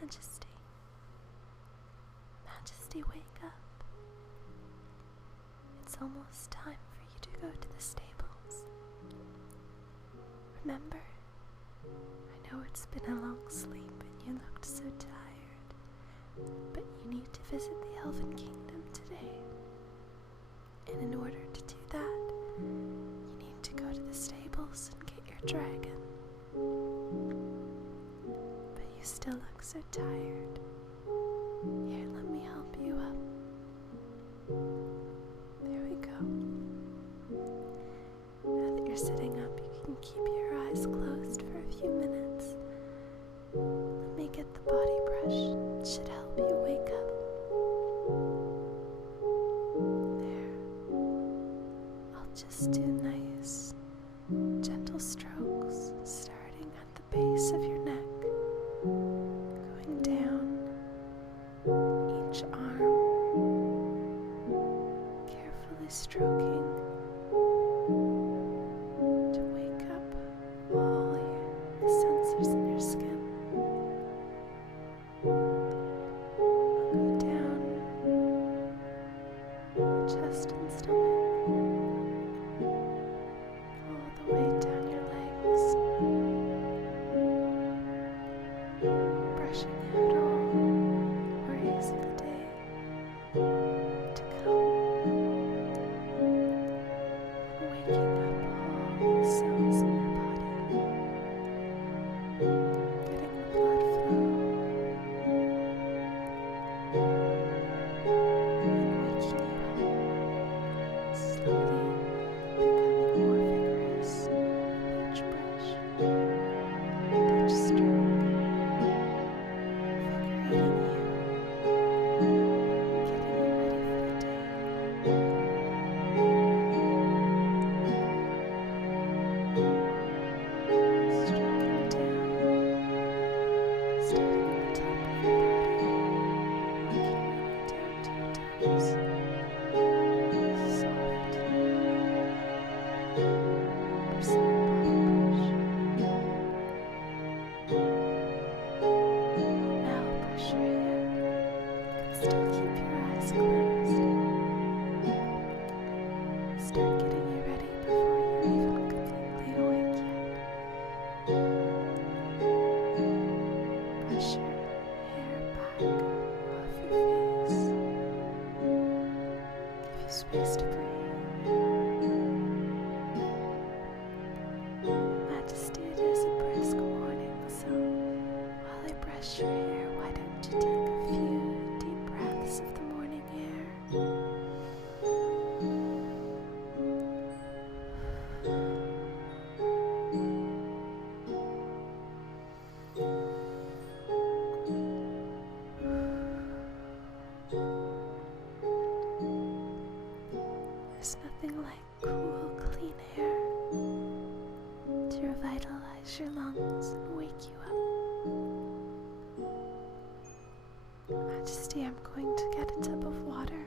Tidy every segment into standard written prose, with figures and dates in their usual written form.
Majesty. Majesty, wake up. It's almost time for you to go to the stables. Remember, I know it's been a long sleep and you looked so tired, but you need to visit the Elven Kingdom today. And in order to do that, you need to go to the stables and get your dragon. But you still look so tired. Here, let me help you up. There we go. Now that you're sitting up, you can keep your eyes closed for a few minutes. Let me get the body brush. It should help you wake up. There. I'll just do nice, gentle strokes, starting at the base of your neck, going down each arm, carefully stroking to wake up all the sensors in your skin. I'll go down your chest and stomach, all the way down your legs, brushing out all worries of the day to come, and waking up all the cells in your body, getting the blood flow, and waking you up, slowly becoming more vigorous with each brush, with each stroke, invigorating you, getting you ready for the day. Stroking down, starting at the top of your body, working your way down to your toes. Soft, pressing your body brush. Now brush your hair. You can still keep your eyes closed. Start getting you ready before you're even completely awake yet. Brush your hair back off your face. Give you space to breathe. Majesty, it is a brisk morning, so while I brush your hair, why don't you take a few deep breaths of the morning air? There's nothing like cool, clean air to revitalize your lungs and wake you up. Majesty, I'm going to get a tub of water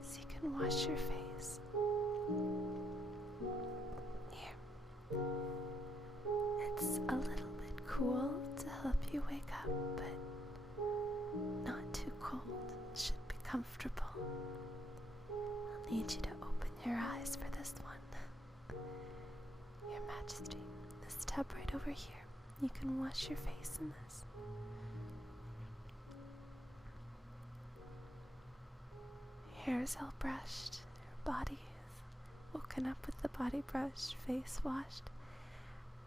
so you can wash your face. Here. It's a little bit cool to help you wake up, but not too cold. It should be comfortable. I'll need you to open your eyes for this one. Your Majesty, this tub right over here. You can wash your face in this. Your hair is all brushed. Your body is woken up with the body brush, face washed.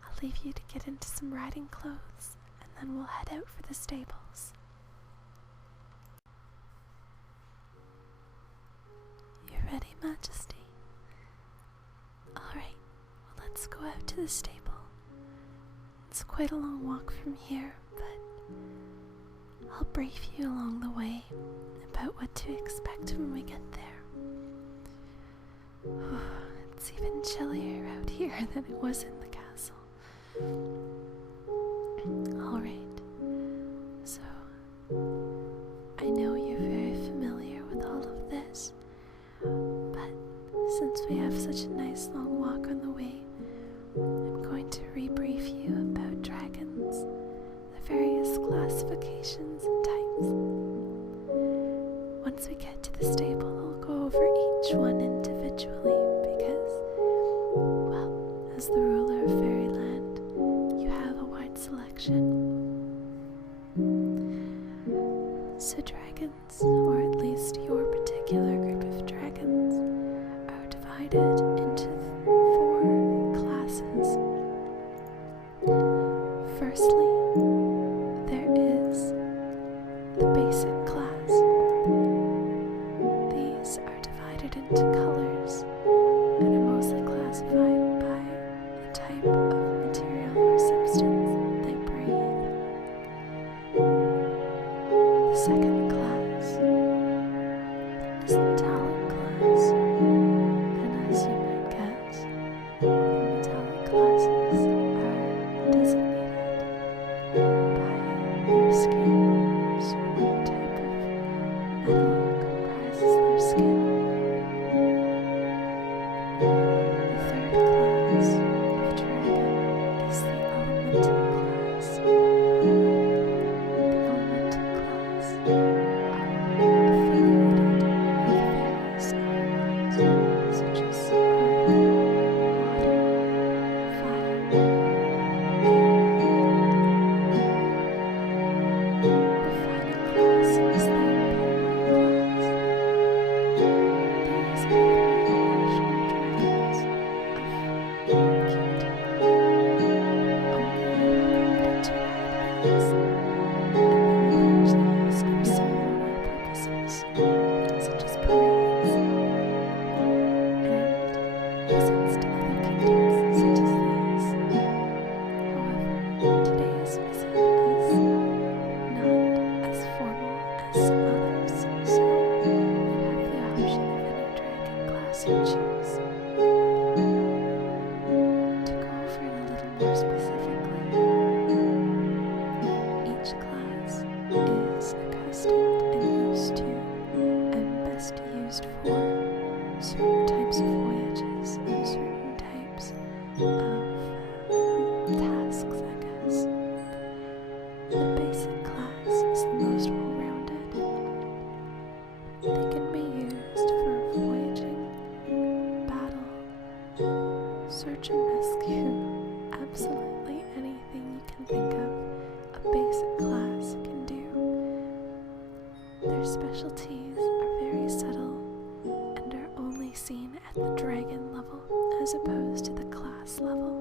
I'll leave you to get into some riding clothes, and then we'll head out for the stables. You ready, Majesty? Alright, well, let's go out to the stable. It's quite a long walk from here, but I'll brief you along the way about what to expect when we get there. It's even chillier out here than it was in the castle. Alright, so I know you're very familiar with all of this, but since we have such a nice long walk on the way, I'm going to rebrief you about dragons, the various classifications and types. Once we get to the stable, I'll go over each one individually because, well, as the ruler of Faerieland, you have a wide selection. So dragons, or at least your particular group of dragons, are divided into 4 classes. Firstly, there is the basic class. These are divided into colors and are mostly classified by the type of material or substance they breathe. The second class is the metallic class, and as you might guess, the metallic classes are designated by their skin, so what type of metal comprises their skin. The third class of dragon is the elemental class. The elemental class are affiliated with various elements such as earth, water, fire, air. The final class is the imperial class. These are the 3 national dragons of your kingdom. Only you are permitted to ride these, and they are largely used for ceremonial purposes, such as parades, and visits to other kingdoms such as these. However, today's visit is not as formal as some others, so you have the option of any dragon class you choose. To go over it a little more specifically, each class is accustomed and used to and best used for certain types of voyages and certain types of tasks, I guess. The basic class is the most well-rounded. They can be used for voyaging, battle, search and rescue, absolutely anything you can think of a basic class can do. Their specialties are very subtle and are only seen at the dragon level as opposed to the class level.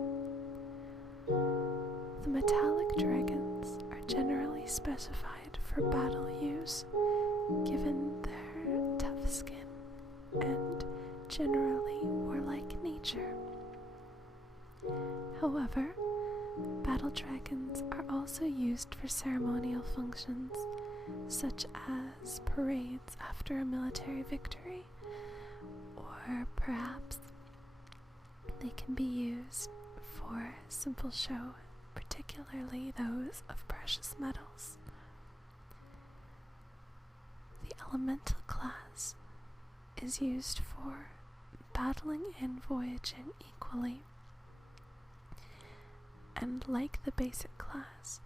The metallic dragons are generally specified for battle use, given their tough skin and generally warlike nature. However, battle dragons are also used for ceremonial functions, such as parades after a military victory, or perhaps they can be used for simple show, particularly those of precious metals. The elemental class is used for battling and voyaging equally, and like the basic class,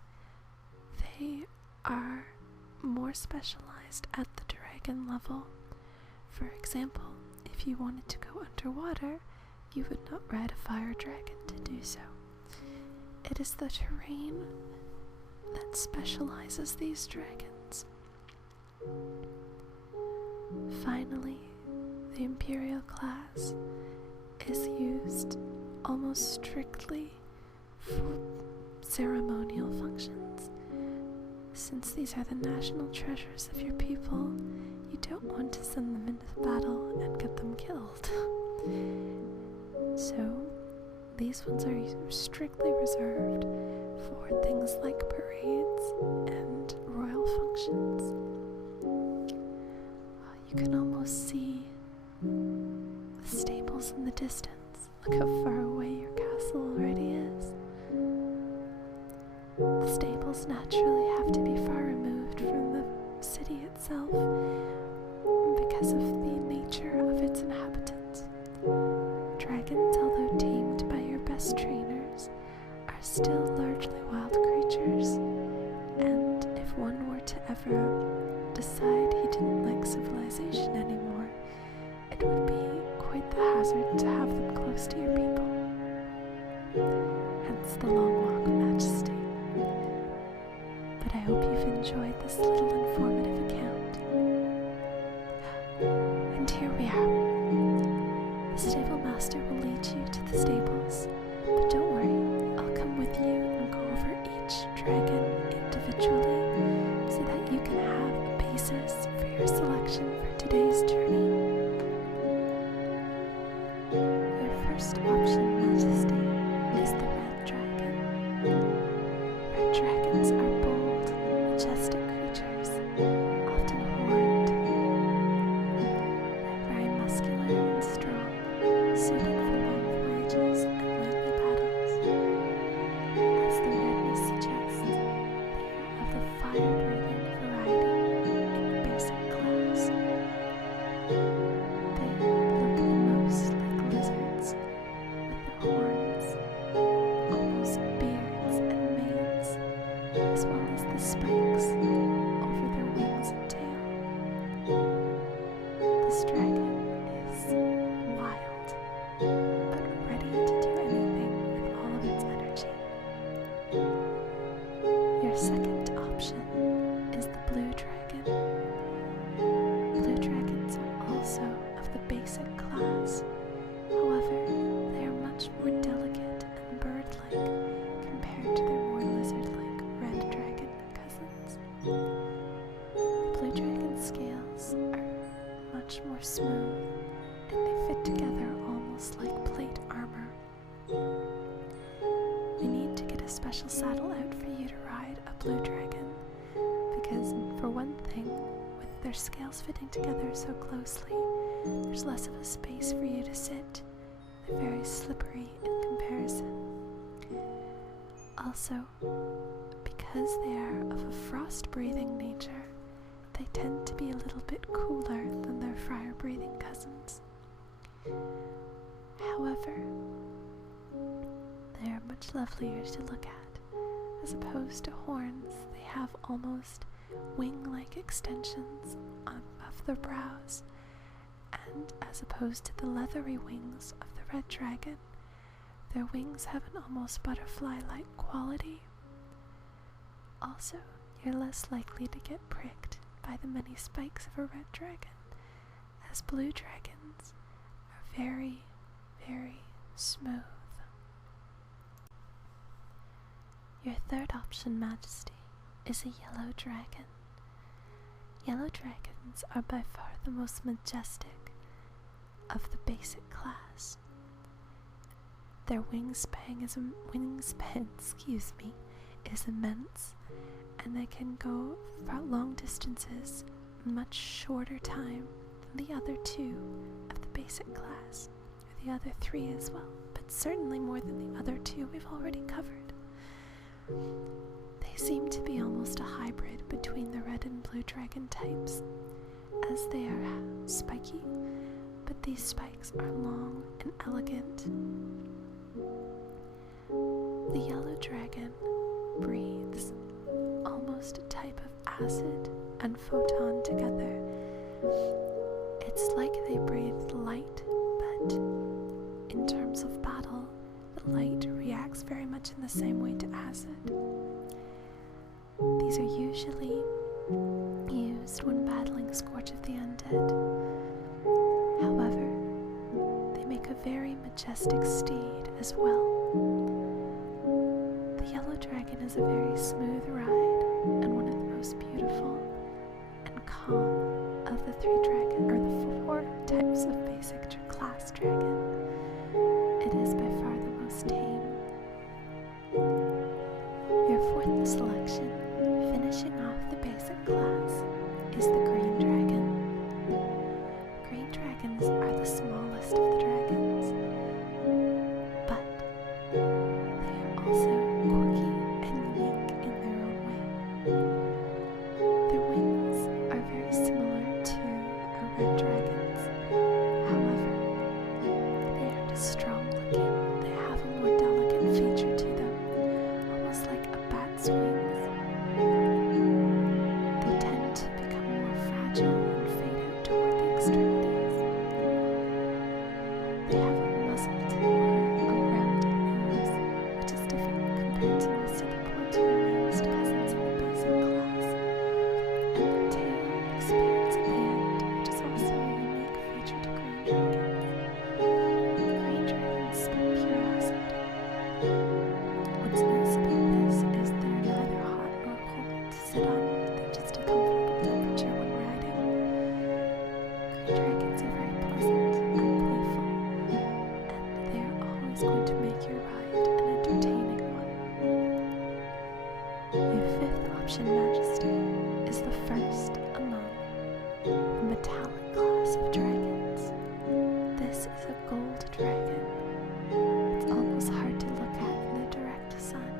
they are more specialized at the dragon level. For example, if you wanted to go underwater, you would not ride a fire dragon to do so. It is the terrain that specializes these dragons. Finally, the imperial class is used almost strictly for ceremonial functions. Since these are the national treasures of your people, you don't want to send them into battle and get them killed. So, these ones are strictly reserved for things like parades and royal functions. You can almost see the stables in the distance. Look how far away your castle already is. The stables naturally have to be far removed from the city itself because of the nature of its inhabitants. Dragons, although tamed by your best trainers, are still largely wild creatures, ever decide he didn't like civilization anymore, it would be quite the hazard to have them close to your people. Hence the long walk, Majesty. But I hope you've enjoyed this little informative account. And here we are. The stable master will lead you to the stables, but don't worry, I'll come with you and go over each dragon individually so that you can have a basis for your selection for today's journey. Your first option, Majesty, is the red dragon. Red dragons are bold, majestic creatures, often horned. They're very muscular and strong, suited for long voyages and lengthy battles. As the redness suggests, they are of the fire-breathing variety in the basic class. They look the most like lizards, with the horns, almost beards and manes, as well as the spikes over their wings and tail. This dragon is wild, but ready to do anything with all of its energy. Your second option is the blue dragon. Blue dragons are also of the basic class. However, they are much more delicate and bird-like compared to their more lizard-like red dragon cousins. The blue dragon's scales are much more smooth, and they fit together almost like plate armor. We need to get a special saddle out for you to ride a blue dragon, because for one thing, with their scales fitting together so closely, there's less of a space for you to sit. They're very slippery in comparison. Also, because they are of a frost-breathing nature, they tend to be a little bit cooler than their fire-breathing cousins. However, they are much lovelier to look at. As opposed to horns, they have almost wing-like extensions above their brows, and as opposed to the leathery wings of the red dragon, their wings have an almost butterfly-like quality. Also, you're less likely to get pricked by the many spikes of a red dragon, as blue dragons are very, very smooth. Your third option, Majesty, is a yellow dragon. Yellow dragons are by far the most majestic of the basic class. Their wingspan is immense, and they can go for long distances in much shorter time than the other two of the basic class, or the other three as well, but certainly more than the other two we've already covered. They seem to be almost a hybrid between the red and blue dragon types, as they are spiky, but these spikes are long and elegant. The yellow dragon breathes almost a type of acid and photon together. It's like they breathe light, but in terms of battle, the light reacts very much in the same way to acid. These are usually used when battling Scourge of the Undead. However, they make a very majestic steed as well. The yellow dragon is a very smooth ride and one of the most beautiful and calm of the four types of basic class dragon. It is by far the most tame. Your fourth selection, finishing off the basic class, is the green dragon. Green dragons are the smallest of the dragons, but they are also quirky and unique in their own way. Their wings are very similar to a red dragon's. However, they aren't as strong looking. They have a more delicate feature to them, almost like a bat's wings. They tend option, Majesty, is the first among the metallic class of dragons. This is a gold dragon. It's almost hard to look at in the direct sun,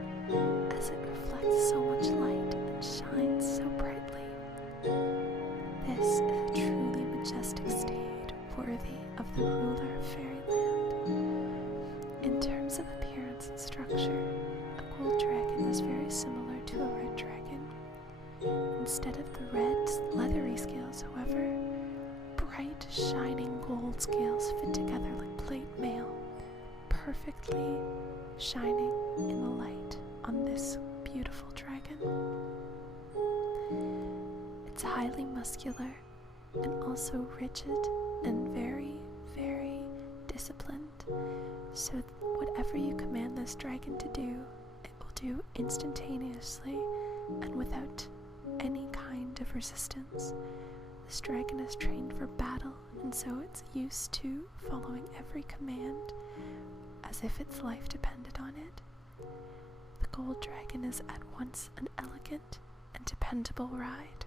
as it reflects so much light and shines so brightly. This is a truly majestic steed, worthy of the ruler of Faerieland. In terms of appearance and structure, a gold dragon is very similar to a red dragon. Instead of the red, leathery scales, however, bright, shining gold scales fit together like plate mail, perfectly shining in the light on this beautiful dragon. It's highly muscular and also rigid and very, very disciplined, so whatever you command this dragon to do, it will do instantaneously and without any kind of resistance. This dragon is trained for battle, and so it's used to following every command as if its life depended on it. The gold dragon is at once an elegant and dependable ride.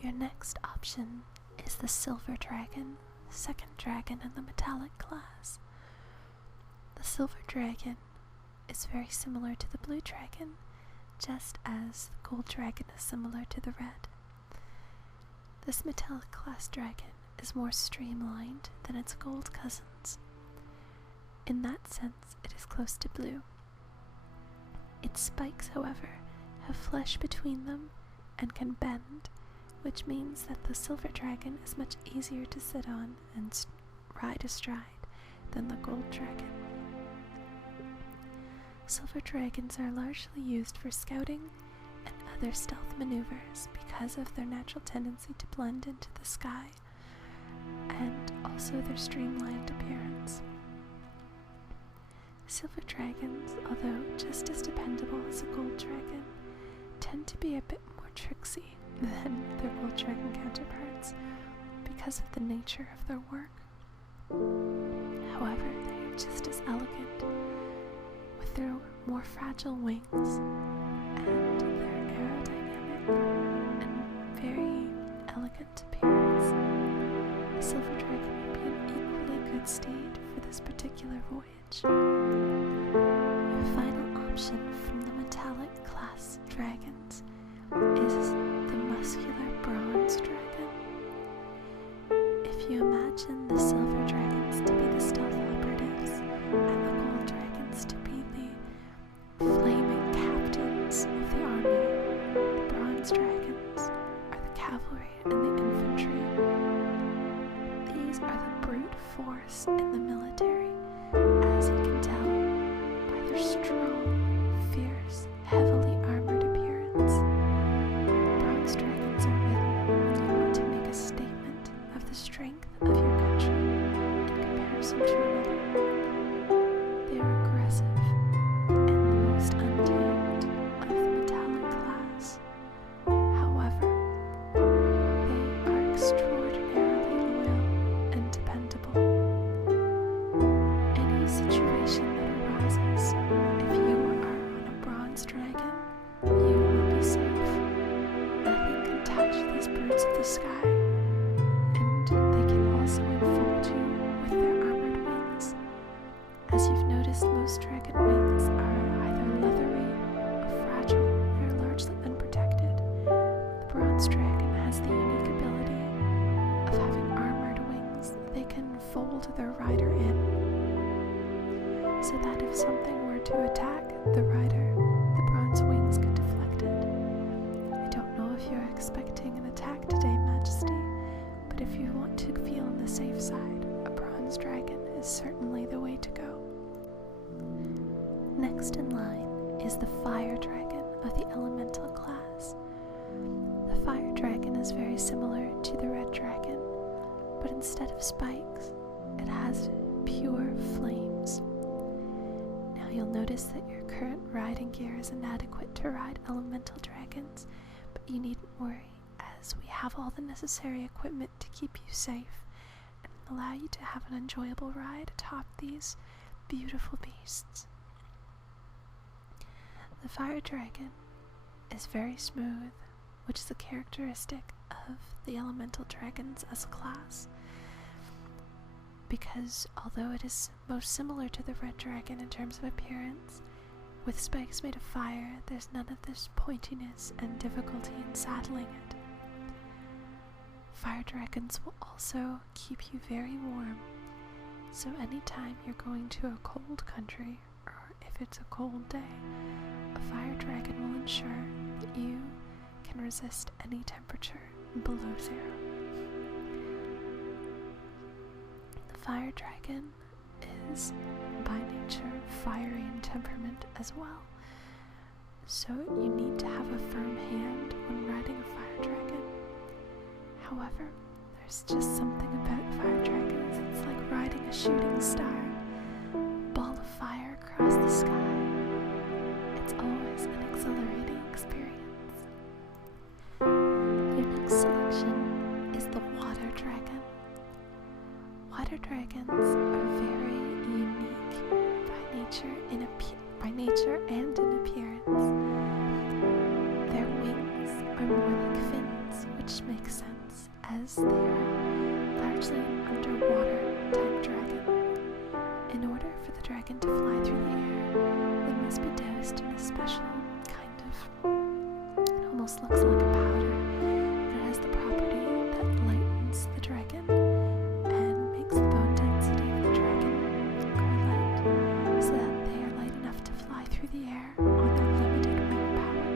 Your next option is the silver dragon, second dragon in the metallic class. The silver dragon is very similar to the blue dragon, just as the gold dragon is similar to the red. This metallic class dragon is more streamlined than its gold cousins. In that sense, it is close to blue. Its spikes, however, have flesh between them and can bend, which means that the silver dragon is much easier to sit on and ride astride than the gold dragon. Silver dragons are largely used for scouting and other stealth maneuvers because of their natural tendency to blend into the sky and also their streamlined appearance. Silver dragons, although just as dependable as a gold dragon, tend to be a bit more tricksy than their gold dragon counterparts because of the nature of their work. However, they are just as elegant with their more fragile wings and their aerodynamic and very elegant appearance. A silver dragon would be an equally good steed for this particular voyage. Your final option from the metallic class dragons is the muscular bronze dragon. If you imagine the silver dragons to be the stealth operatives and the gold dragons to be the flaming captains of the army, the bronze dragons are the cavalry and the infantry. These are the brute force in the military, as you can tell by their strong, fierce, heavily armored appearance. Bronze dragons are ridden when you want to make a statement of the strength of your country in comparison to another. They are aggressive and the most untamed of the metallic class. However, they are extraordinarily loyal and dependable. Any situation that arises, if you are on a bronze dragon, you will be safe. Nothing can touch these birds of the sky, and they can also enfold you with their armored wings. As you've noticed, most dragon wings are either leathery or fragile. They are largely unprotected. The bronze dragon has the unique ability of having armored wings that they can fold their rider in, so that if something were to attack the rider, the bronze wings could deflect it. I don't know if you're expecting an attack today, Majesty, but if you want to feel on the safe side, a bronze dragon is certainly the way to go. Next in line is the fire dragon of the elemental class. The fire dragon is very similar to the red dragon, but instead of spikes, it has pure flames. Now you'll notice that your current riding gear is inadequate to ride elemental dragons, but you needn't worry, as we have all the necessary equipment to keep you safe and allow you to have an enjoyable ride atop these beautiful beasts. The fire dragon is very smooth, which is a characteristic of the elemental dragons as a class, because although it is most similar to the red dragon in terms of appearance, with spikes made of fire, there's none of this pointiness and difficulty in saddling it. Fire dragons will also keep you very warm, so anytime you're going to a cold country, or if it's a cold day, a fire dragon will ensure that you can resist any temperature below 0. The fire dragon is by nature fiery in temperament as well, so you need to have a firm hand when riding a fire dragon. However, there's just something about fire dragons. It's like riding a shooting star, ball of fire across the sky. It's always an exhilarating experience. Your next selection is the water dragon. Water dragons are very unique by nature and in appearance. Their wings are more like fins, which makes sense, as they are largely an underwater type dragon. In order for the dragon to fly through the air, they must be doused in a special kind of, it almost looks like a powder, but it has the property that lightens the dragon and makes the bone density of the dragon quite light, so that they are light enough to fly through the air on their limited wing power.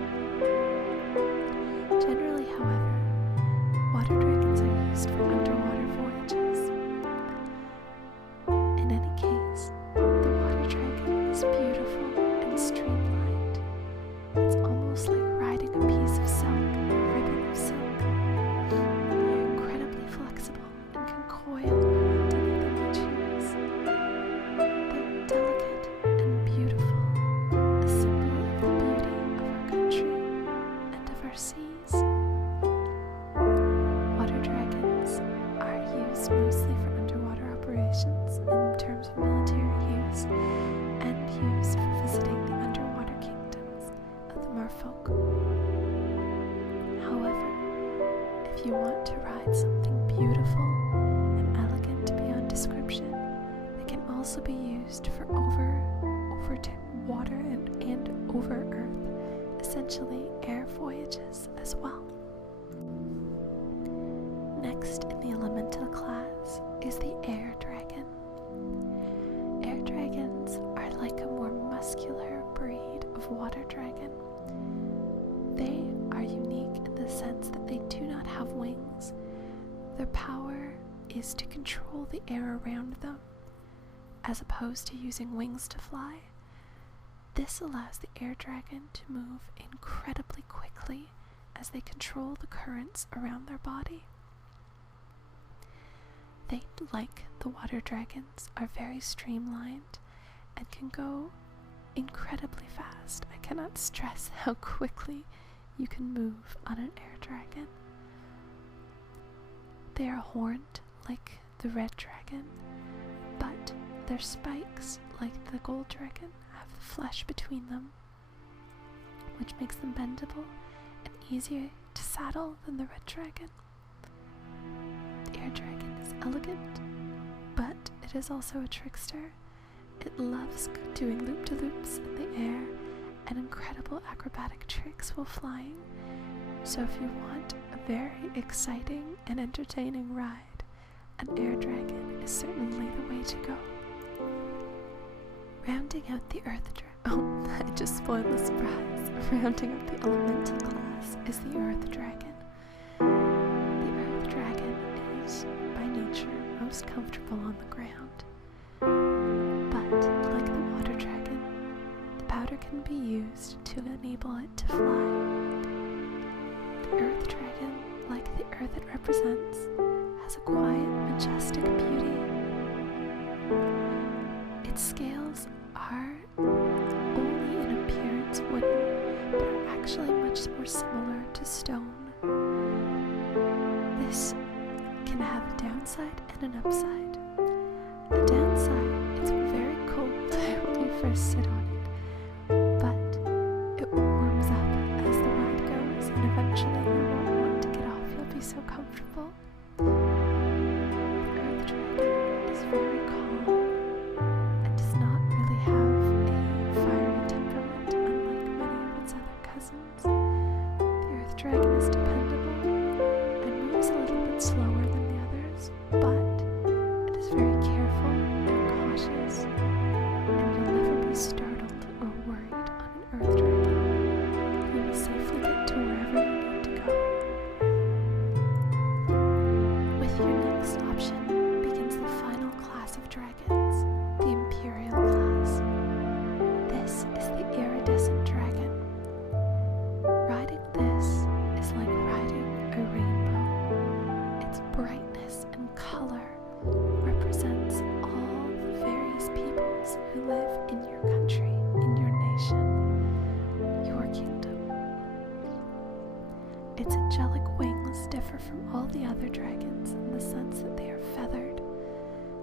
Generally, however, water dragons are used for underwater voyages. In any case, the water dragon is beautiful and streamlined. It's almost like riding a piece of silk, a ribbon of silk. They're incredibly flexible and can coil around anything you choose. They're delicate and beautiful, a symbol of the beauty of our country and of our seas. Water dragons are used mostly for underwater operations in terms of military use, and used for visiting the underwater kingdoms of the merfolk. However, if you want to ride something beautiful and elegant beyond description, they can also be used for over water and over earth, essentially air voyages as well. Next in the elemental class is the air dragon. Air dragons are like a more muscular breed of water dragon. They are unique in the sense that they do not have wings. Their power is to control the air around them, as opposed to using wings to fly. This allows the air dragon to move incredibly quickly as they control the currents around their body. They, like the water dragons, are very streamlined and can go incredibly fast. I cannot stress how quickly you can move on an air dragon. They are horned like the red dragon, but their spikes, like the gold dragon, have flesh between them, which makes them bendable and easier to saddle than the red dragon. The air dragon is elegant, but it is also a trickster. It loves doing loop-de-loops in the air and incredible acrobatic tricks while flying. So if you want a very exciting and entertaining ride, an air dragon is certainly the way to go. Rounding out the earth dragon, I just spoiled the surprise. Rounding out the elemental class is the earth dragon. The earth dragon is, by nature, most comfortable on the ground. But, like the water dragon, the powder can be used to enable it to fly. The earth dragon, like the earth it represents, has a quiet, majestic beauty. Its scales are only in appearance wooden, but are actually much more similar to stone. This can have a downside and an upside. The downside, it's very cold when you first sit on it, but comfortable. The earth dragon is very calm and does not really have a fiery temperament unlike many of its other cousins. The earth dragon is dependable and moves a little bit slower than the others, but it is very careful and cautious, and you'll never be startled or worried on an earth dragon. You will safely get to wherever you need to go. With your next option begins the final class of dragons, the Imperial class. This is the iridescent dragon. Riding this is like riding a rainbow. Its brightness and color represents all the various peoples who live in your country, in your nation, your kingdom. Its angelic wings differ from all the other dragons in the sense that they are feathered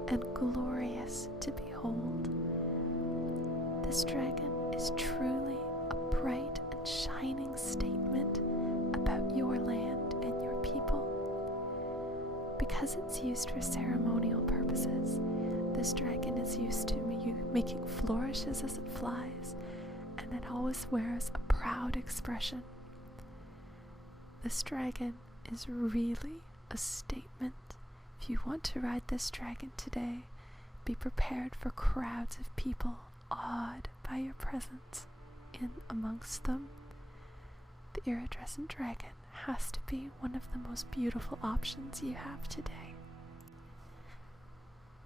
and glorious to behold. This dragon is truly a bright and shining statement about your land and your people. Because it's used for ceremonial purposes, this dragon is used to making flourishes as it flies, and it always wears a proud expression. This dragon is really a statement. If you want to ride this dragon today, be prepared for crowds of people awed by your presence in amongst them. The iridescent dragon has to be one of the most beautiful options you have today.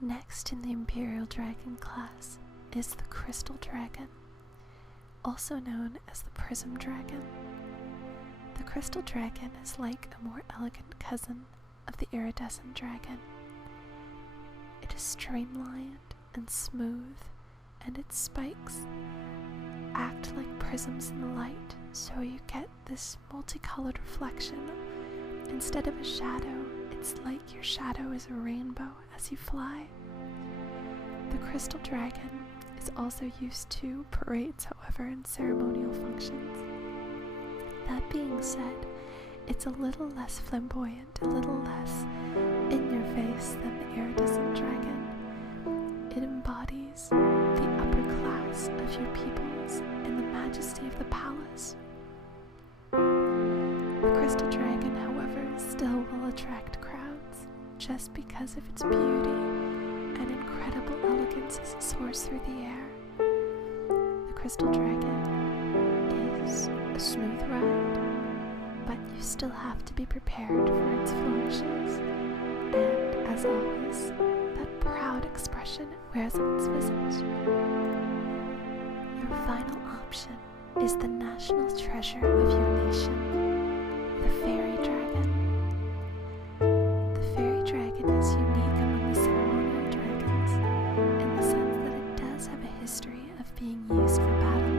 Next in the Imperial Dragon class is the Crystal Dragon, also known as the Prism Dragon. The Crystal Dragon is like a more elegant cousin of the Iridescent Dragon. It is streamlined and smooth, and its spikes act like prisms in the light, so you get this multicolored reflection. Instead of a shadow, it's like your shadow is a rainbow as you fly. The Crystal Dragon is also used to parades, however, in ceremonial functions. That being said, it's a little less flamboyant, a little less in your face than the Iridescent Dragon. It embodies the upper class of your peoples and the majesty of the palace. The Crystal Dragon, however, still will attract crowds just because of its beauty and incredible elegance as it soars through the air. The Crystal Dragon is a smooth ride, but you still have to be prepared for its flourishes, and as always, that proud expression it wears on its visage. Your final option is the national treasure of your nation, the Fairy Dragon. The Fairy Dragon is unique among the ceremonial dragons in the sense that it does have a history of being used for battle.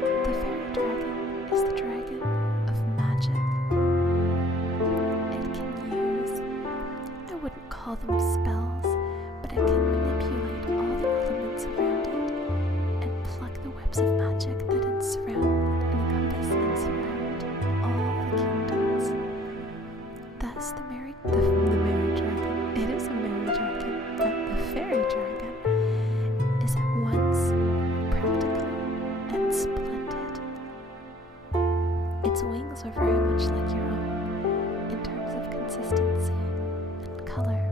The Fairy Dragon is the dragon of magic. It can use, I wouldn't call them spells, but it can manipulate all the elements around it and pluck the webs of magic that encompass and surround all the kingdoms. Thus the merry dragon, it is a merry dragon, but the Fairy Dragon is at once practical and splendid. Its wings are very much like your own in terms of consistency and color.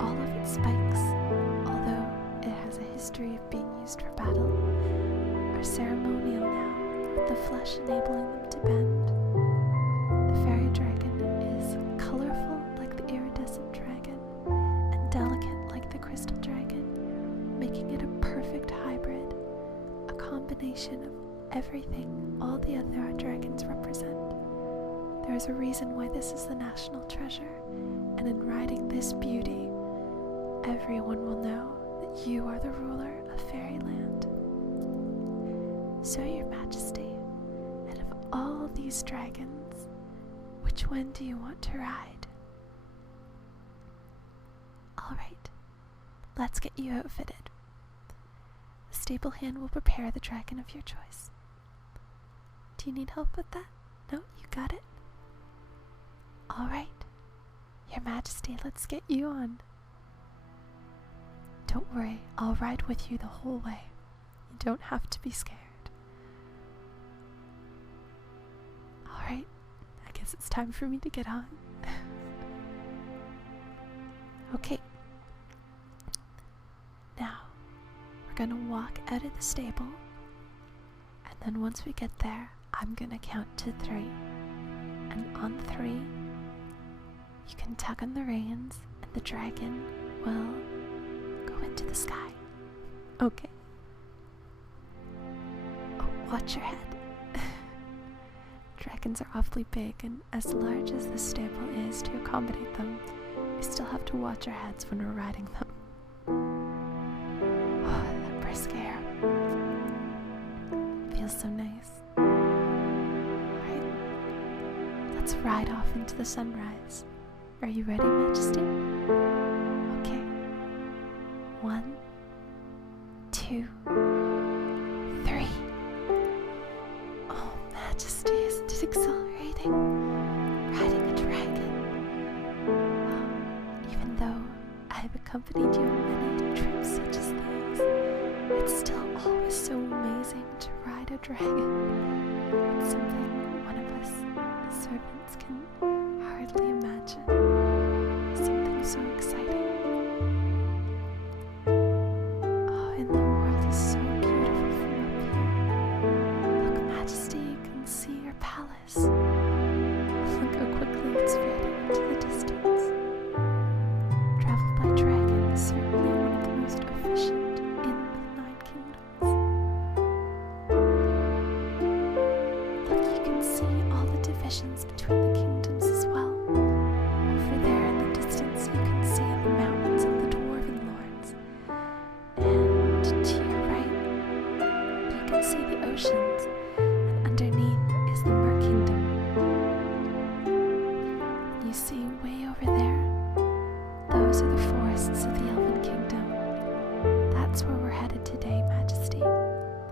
All of its spikes, although it has a history of being used for battle, are ceremonial now, with the flesh enabling them to bend. The Fairy Dragon is colorful like the Iridescent Dragon and delicate like the Crystal Dragon, making it a perfect hybrid, a combination of everything all the other dragons represent. There is a reason why this is the national treasure, and in riding this beauty, everyone will know that you are the ruler of Faerieland. So, Your Majesty, out of all these dragons, which one do you want to ride? Alright, let's get you outfitted. The stable hand will prepare the dragon of your choice. Do you need help with that? No, you got it? Alright. Your Majesty, let's get you on. Don't worry, I'll ride with you the whole way. You don't have to be scared. Alright, I guess it's time for me to get on. Okay. Now, we're gonna walk out of the stable, and then once we get there, I'm gonna count to 3. And on 3, you can tug on the reins, and the dragon will go into the sky. Okay. Oh, watch your head. Dragons are awfully big, and as large as this stable is to accommodate them, we still have to watch our heads when we're riding them. Oh, that brisk air. Feels so nice. Alright, let's ride off into the sunrise. Are you ready, Majesty? Okay. 1, 2, 3. Oh, Majesty, isn't it exhilarating? Riding a dragon. Even though I've accompanied you on many trips such as these, it's still always so amazing to ride a dragon. It's something one of us servants can hardly imagine. Something so exciting. Oh, and the world is so beautiful from up here. Look, Majesty, you can see your palace. Look how quickly it's fading into the distance. Travel by dragon is certainly one of the most efficient in the 9 kingdoms. Look, you can see all the divisions between the kingdoms as well. Over there in the distance, you can see the mountains of the Dwarven Lords. And to your right, you can see the oceans, and underneath is the Mer Kingdom. You see way over there, those are the forests of the Elven Kingdom. That's where we're headed today, Majesty.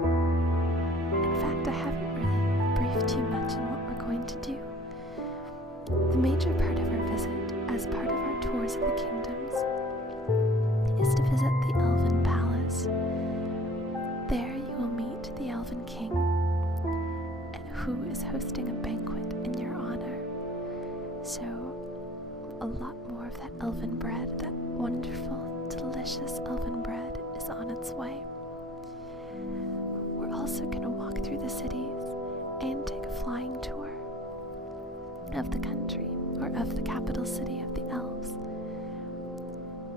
In fact, I haven't really briefed you much on what we're going to do. The major part of our visit, as part of our tours of the kingdoms, is to visit the Elven Palace. There you will meet the Elven King, who is hosting a banquet in your honor. So, a lot more of that elven bread, that wonderful, delicious elven bread, is on its way. We're also going to walk through the cities and take a flying tour of the country, or of the capital city of the elves.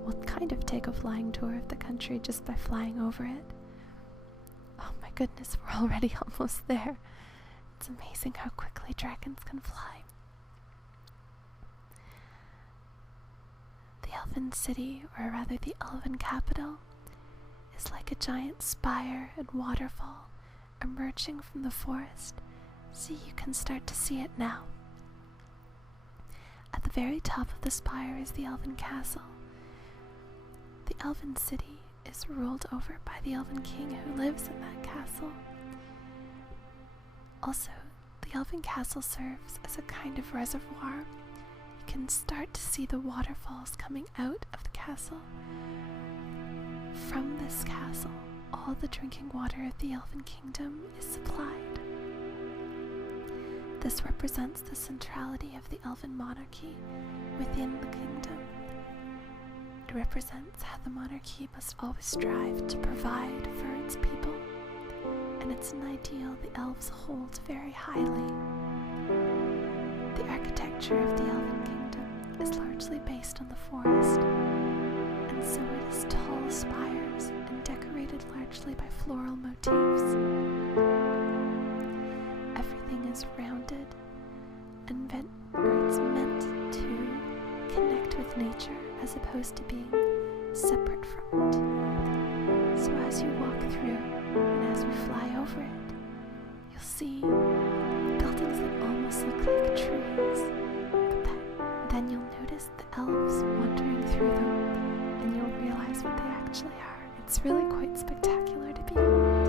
We'll kind of take a flying tour of the country just by flying over it. Oh my goodness, we're already almost there. It's amazing how quickly dragons can fly. The Elven City, or rather the Elven capital, is like a giant spire and waterfall emerging from the forest. See, you can start to see it now. At the very top of the spire is the Elven Castle. The Elven City is ruled over by the Elven King who lives in that castle. Also, the Elven Castle serves as a kind of reservoir. You can start to see the waterfalls coming out of the castle. From this castle, all the drinking water of the Elven Kingdom is supplied. This represents the centrality of the Elven monarchy within the kingdom. It represents how the monarchy must always strive to provide for its people, and it's an ideal the elves hold very highly. The architecture of the Elven Kingdom is largely based on the forest, and so it is tall spires and decorated largely by floral motifs. Everything is rounded and it's meant to connect with nature as opposed to being separate from it. So as you walk through and as we fly over it, you'll see buildings that almost look like trees, but then you'll notice the elves wandering through them, and you'll realize what they actually are. It's really quite spectacular to behold.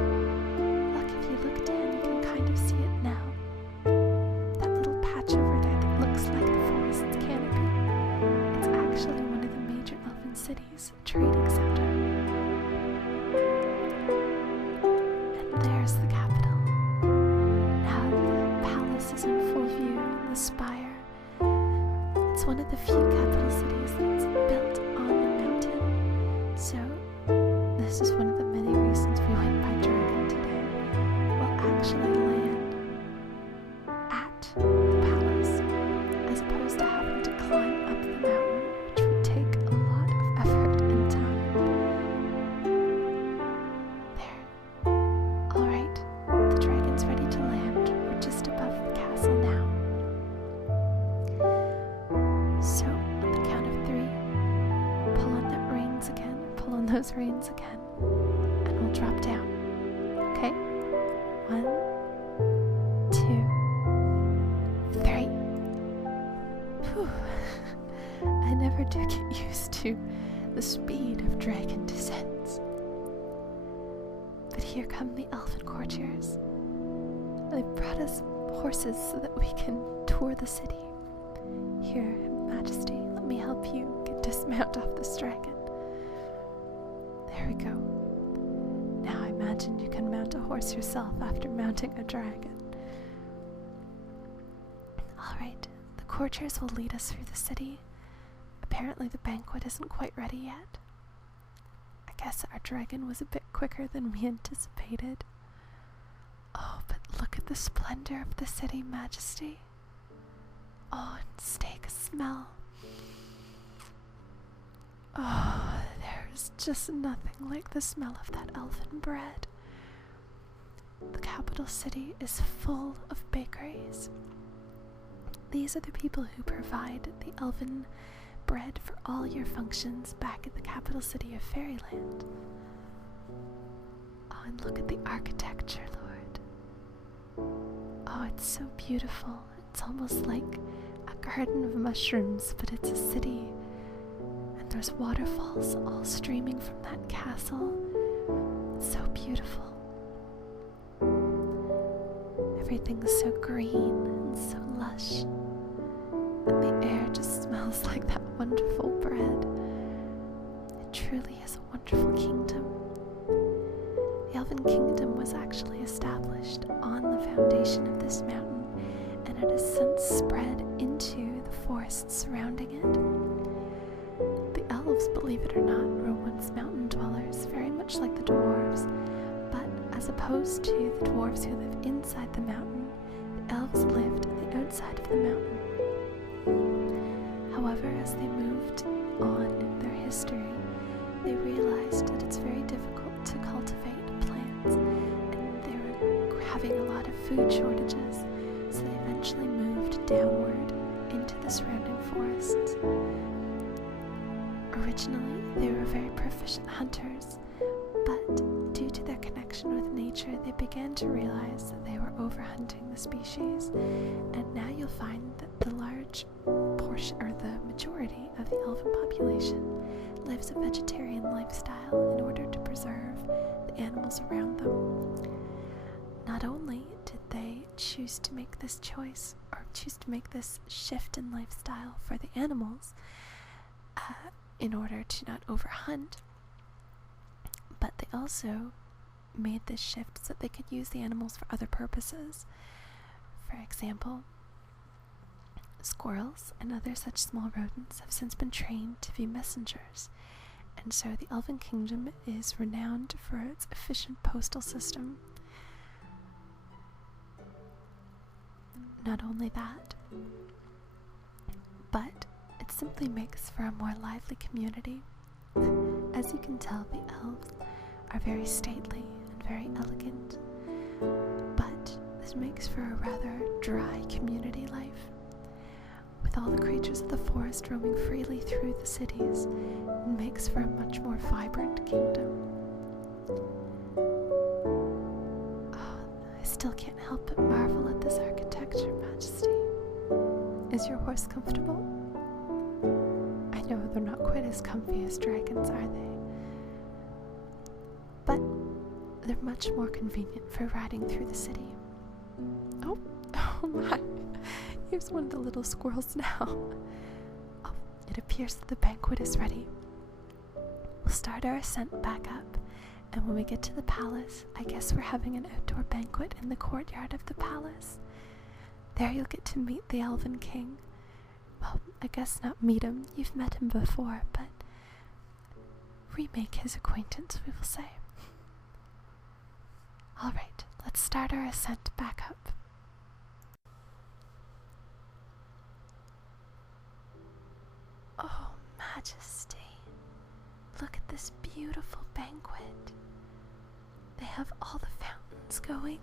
Look, if you look down, you can kind of see it now. there's the capital. Now the palace is in full view in the spire. It's one of the few capital cities that's built on the mountain. So, this is one of the many reasons we went by dragon today. We'll actually land at the palace, as opposed to having to climb up the mountain, which would take a lot of effort and time. There. Alright, the dragon's ready to land. We're just above the castle now. So, on the count of 3, pull on the reins again, pull on those reins again, and we'll drop down. Okay? 1, 2, 3. Whew. I never do get used to the speed of dragon descents. But here come the elven courtiers. They brought us horses so that we can tour the city. Here, Majesty, let me help you dismount off this dragon. There we go. Now I imagine you can mount a horse yourself after mounting a dragon. Alright, the courtiers will lead us through the city. Apparently the banquet isn't quite ready yet. I guess our dragon was a bit quicker than we anticipated. Oh, but look at the splendor of the city, Majesty. Oh, and take a smell. Oh, there's just nothing like the smell of that elven bread. The capital city is full of bakeries. These are the people who provide the elven bread for all your functions back at the capital city of Faerieland. Oh, and look at the architecture, Lord. Oh, it's so beautiful. It's almost like a garden of mushrooms, but it's a city. And there's waterfalls all streaming from that castle. It's so beautiful. Everything's so green and so lush. And the air just smells like that wonderful bread. It truly is a wonderful kingdom. The Elven Kingdom was actually established on the foundation of this mountain, and it has since spread into the forests surrounding it. The elves, believe it or not, were once mountain dwellers, very much like the dwarves, but as opposed to the dwarves who live inside the mountain, the elves lived on the outside of the mountain. However, as they moved on in their history, they realized that it's very difficult to cultivate plants, and they were having a lot of food shortages, so they eventually moved downward into the surrounding forests. Originally, they were very proficient hunters, but due to their connection with nature, they began to realize that they were overhunting the species, and now you'll find that the large portion, or the majority of the elven population, lives a vegetarian lifestyle in order to preserve the animals around them. Not only did they choose to make this choice, or choose to make this shift in lifestyle for the animals, in order to not overhunt, but they also made this shift so that they could use the animals for other purposes. For example, squirrels and other such small rodents have since been trained to be messengers, and so the Elven Kingdom is renowned for its efficient postal system. Not only that, but it simply makes for a more lively community. As you can tell, the elves are very stately and very elegant, but this makes for a rather dry community life. With all the creatures of the forest roaming freely through the cities, it makes for a much more vibrant kingdom. Oh, I still can't help but marvel at this architecture, Majesty. Is your horse comfortable? I know they're not quite as comfy as dragons, are they? But they're much more convenient for riding through the city. Oh my. Here's one of the little squirrels now. Oh, it appears that the banquet is ready. We'll start our ascent back up, And when we get to the palace, I guess we're having an outdoor banquet in the courtyard of the palace. There you'll get to meet the Elven King. Well, I guess not meet him, you've met him before, but remake his acquaintance, we will say. Alright, let's start our ascent back up. Oh, Majesty, look at this beautiful banquet. They have all the fountains going,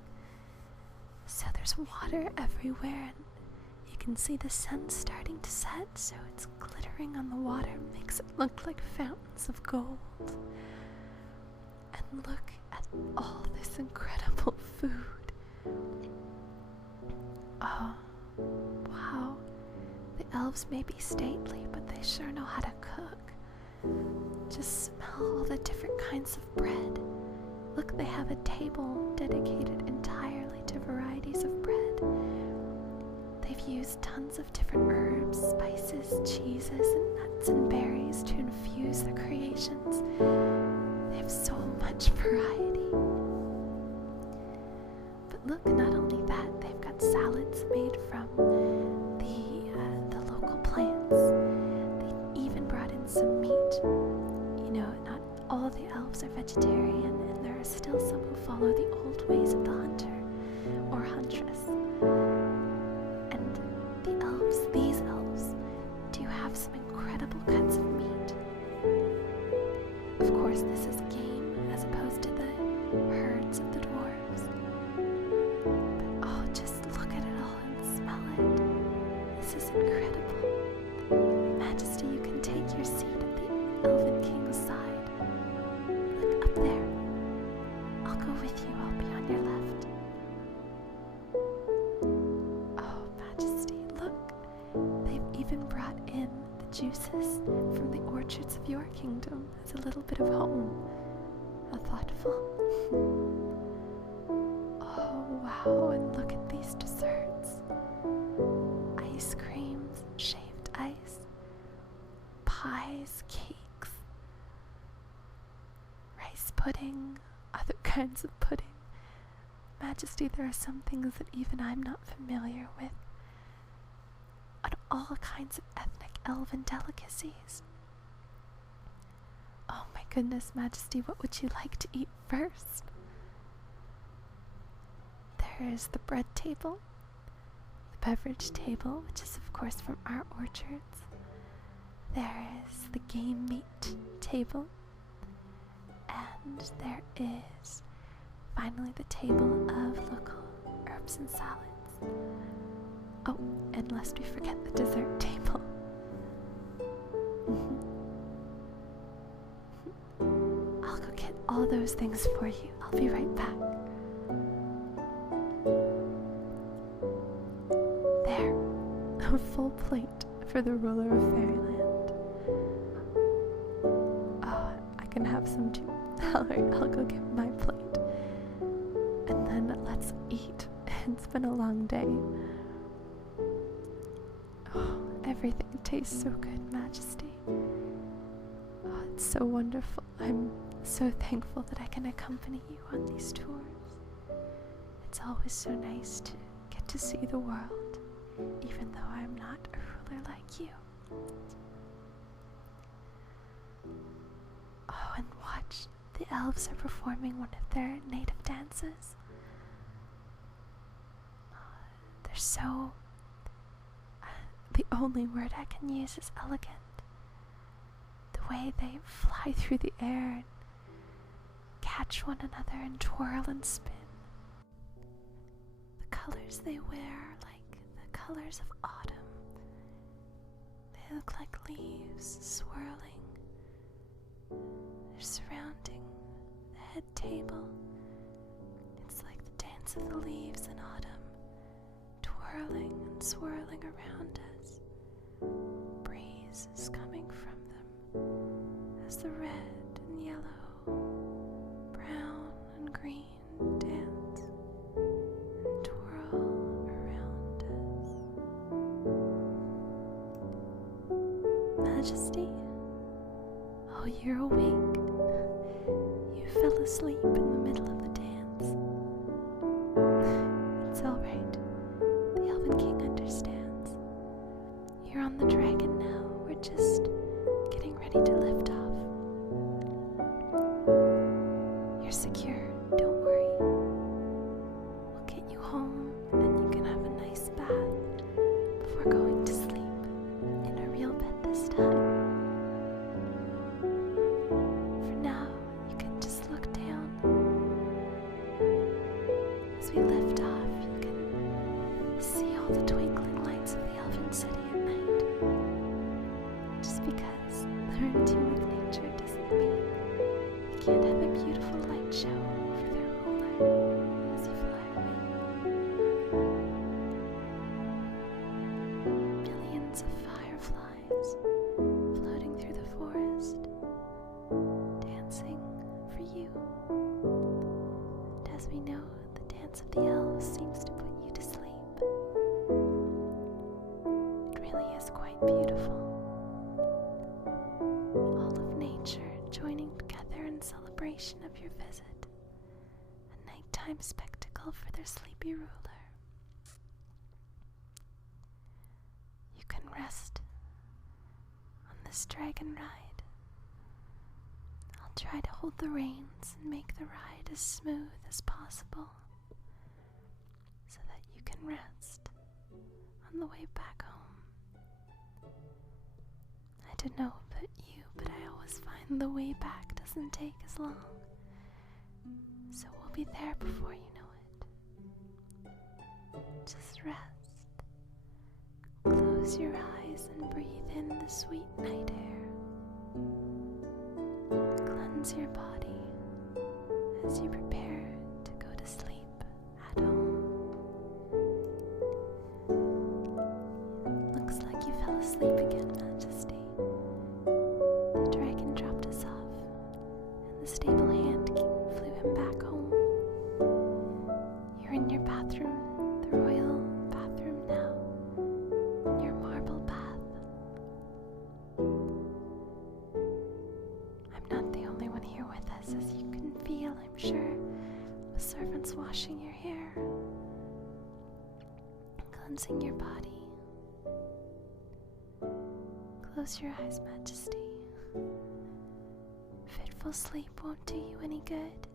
so there's water everywhere, and you can see the sun starting to set, so it's glittering on the water, makes it look like fountains of gold. And look at all this incredible food. Oh, wow. The elves may be stately, but they sure know how to cook. Just smell all the different kinds of bread. Look, they have a table dedicated entirely to varieties of bread. They've used tons of different herbs, spices, cheeses, and nuts and berries to infuse their creations. They have so much variety. But look, not only that, they've got salads made from the local plants. They even brought in some meat. You know, not all the elves are vegetarian, and there are still some who follow the old ways of the hunter or huntress. And the elves, these elves, do have some incredible cuts of meat. Of course, this is game as opposed to the herds of the dwarves. But oh, just look at it all and smell it. This is incredible. Majesty, you can take your seat at the Elven King's side. Look up there. I'll go with you. I'll be on your left. Oh, Majesty, look. They've even brought in the juices from the orchards of your kingdom as a little bit of home. How thoughtful. Oh, wow, and look at these desserts. Ice creams, shaved ice, pies, cakes, rice pudding, other kinds of pudding. Majesty, there are some things that even I'm not familiar with, and all kinds of ethnic elven delicacies. Oh my goodness, Majesty, what would you like to eat first? There is the bread table, the beverage table, which is of course from our orchards. There is the game meat table, and there is finally the table of local herbs and salads. Oh, and lest we forget the dessert table. I'll go get all those things for you. I'll be right back. There, a full plate for the ruler of Faerieland. Oh, I can have some too. Alright, I'll go get my plate. And then let's eat. It's been a long day. Oh, everything tastes so good, Majesty. Oh, it's so wonderful. I'm so thankful that I can accompany you on these tours. It's always so nice to get to see the world, even though I'm not a ruler like you. Oh, and watch. The elves are performing one of their native dances. They're so... the only word I can use is elegant. The way they fly through the air and catch one another and twirl and spin. The colors they wear are like the colors of autumn. They look like leaves swirling. They're surrounding the head table. It's like the dance of the leaves in autumn, twirling and swirling around us. Breeze is coming from them as the red and yellow, brown and green dance and twirl around us. Majesty, oh, you're awake. You fell asleep in the middle of the dance. It's alright. The Elven King understands. You're on the dragon now. We're just getting ready to lift off. You're secure. Don't worry. We'll get you home and you can have a nice bath before going to sleep in a real bed this time. For now, you can just look down. As we lift off, you can see all the twinkling lights of the Elven City at night. Just because they're in tune with nature doesn't mean you can't have a beautiful light show for their ruler as you fly away. Millions of fireflies floating through the forest, dancing for you. And as we know, the dance of the elves seems to put you to sleep. It really is quite beautiful. All of nature joining together in celebration of your visit. A nighttime spectacle for their sleepy ruler. You can rest on this dragon ride. I'll try to hold the reins and make the ride as smooth as possible so that you can rest on the way back home. I don't know about you, but I always find the way back doesn't take as long. So we'll be there before you know it. Just rest. Close your eyes and breathe in the sweet night air. Cleanse your body as you prepare to go to sleep at home. Looks like you fell asleep again, Majesty. The dragon dropped us off, and the stable hand flew him back home. You're in your bathroom, the royal bathroom now, in your marble bath. I'm not the only one here with us, as you can feel, I'm sure, with servants washing your hair, cleansing your body. Close your eyes, Majesty. Fitful sleep won't do you any good.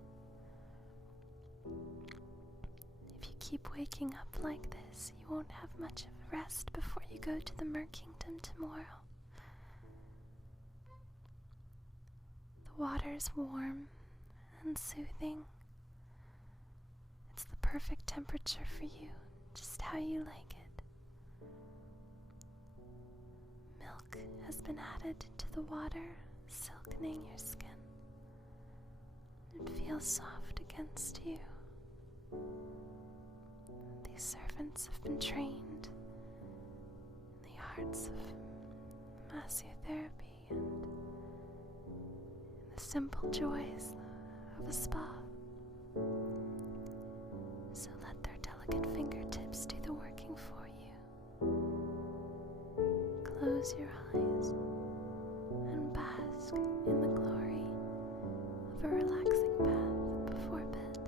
If you keep waking up like this, you won't have much of a rest before you go to the Mer Kingdom tomorrow. The water's warm and soothing. It's the perfect temperature for you, just how you like it. Milk has been added to the water, silkening your skin. It feels soft against you. These servants have been trained in the arts of massotherapy and in the simple joys of a spa. So let their delicate fingertips do the working for you. Close your eyes and bask in the glory of a relaxing bath before bed.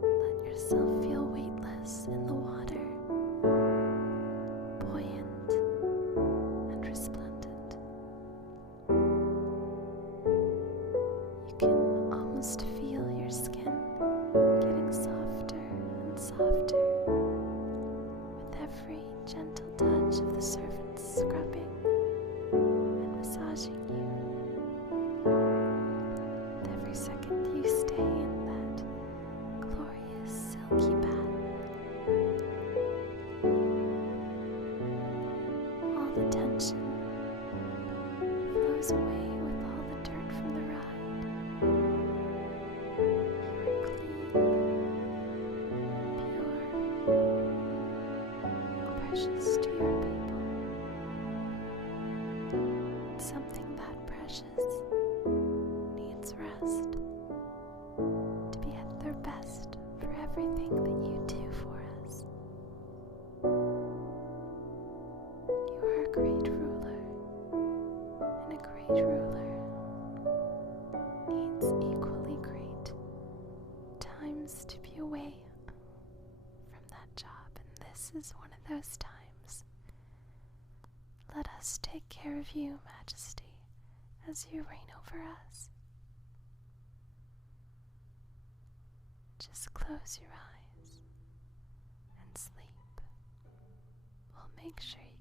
Let yourself feel weightless in the water, buoyant and resplendent. You can almost feel your skin getting softer and softer with every gentle touch of the servants scrubbing and massaging you. With every second you stay in that glorious silky bath, all the tension flows away with all the dirt from the ride. You are clean, pure, precious to your people. And something that precious needs rest to be at their best for everything that you do for us. You are a great ruler, and a great ruler times to be away from that job, and this is one of those times. Let us take care of you, Majesty, as you reign over us. Just close your eyes and sleep. We'll make sure you